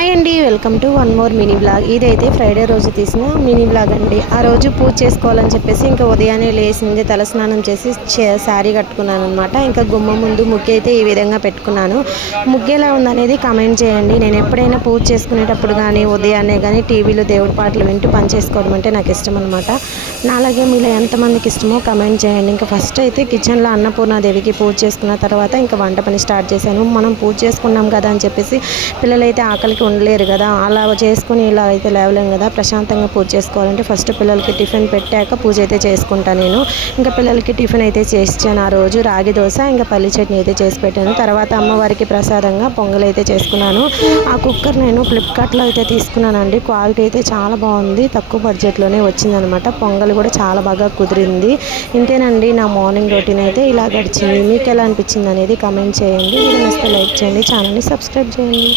Hi అండి, welcome to one more mini blog. ఇదైతే Friday రోజు తీసిన మినీ బ్లాగ్ అండి. ఆ రోజు పూజ చేసుకోవాలని చెప్పేసి ఇంకా ఉదయాన్నే లేచింది, తలస్నానం చేసి శారీ కట్టుకున్నాను అనమాట. ఇంకా గుమ్మ ముందు ముగ్గు అయితే ఈ విధంగా పెట్టుకున్నాను. ముగ్గు ఎలా ఉందనేది కమెంట్ చేయండి. నేను ఎప్పుడైనా పూజ చేసుకునేటప్పుడు కానీ ఉదయాన్నే కానీ టీవీలో దేవుడి పాటలు వింటూ పని చేసుకోవడం అంటే నాకు ఇష్టం అనమాట. నాలాగే మీలో ఎంతమందికి ఇష్టమో కమెంట్ చేయండి. ఇంకా ఫస్ట్ అయితే కిచెన్లో అన్నపూర్ణాదేవికి పూజ చేసుకున్న తర్వాత ఇంకా వంట పని స్టార్ట్ చేశాను. మనం పూజ చేసుకున్నాం కదా అని చెప్పేసి పిల్లలైతే ఆకలికి ఉండలేరు కదా, అలా చేసుకుని ఇలా అయితే లేవలేం కదా. ప్రశాంతంగా పూజ చేసుకోవాలంటే ఫస్ట్ పిల్లలకి టిఫిన్ పెట్టాక పూజ అయితే చేసుకుంటాను నేను. ఇంకా పిల్లలకి టిఫిన్ అయితే చేసాను. ఆ రోజు రాగి దోశ ఇంకా పల్లి చట్నీ అయితే చేసి పెట్టాను. తర్వాత అమ్మవారికి ప్రసాదంగా పొంగల్ అయితే చేసుకున్నాను. ఆ కుక్కర్ నేను ఫ్లిప్కార్ట్లో అయితే తీసుకున్నానండి. క్వాలిటీ అయితే చాలా బాగుంది, తక్కువ బడ్జెట్లోనే వచ్చిందనమాట. పొంగల్ కూడా చాలా బాగా కుదిరింది. ఇంతేనండి, నా మార్నింగ్ రొటీన్ అయితే ఇలా గడిచింది. మీకు ఎలా అనిపించింది అనేది కమెంట్ చేయండి. వీడియో నచ్చితే లైక్ చేయండి, ఛానల్ని సబ్స్క్రైబ్ చేయండి.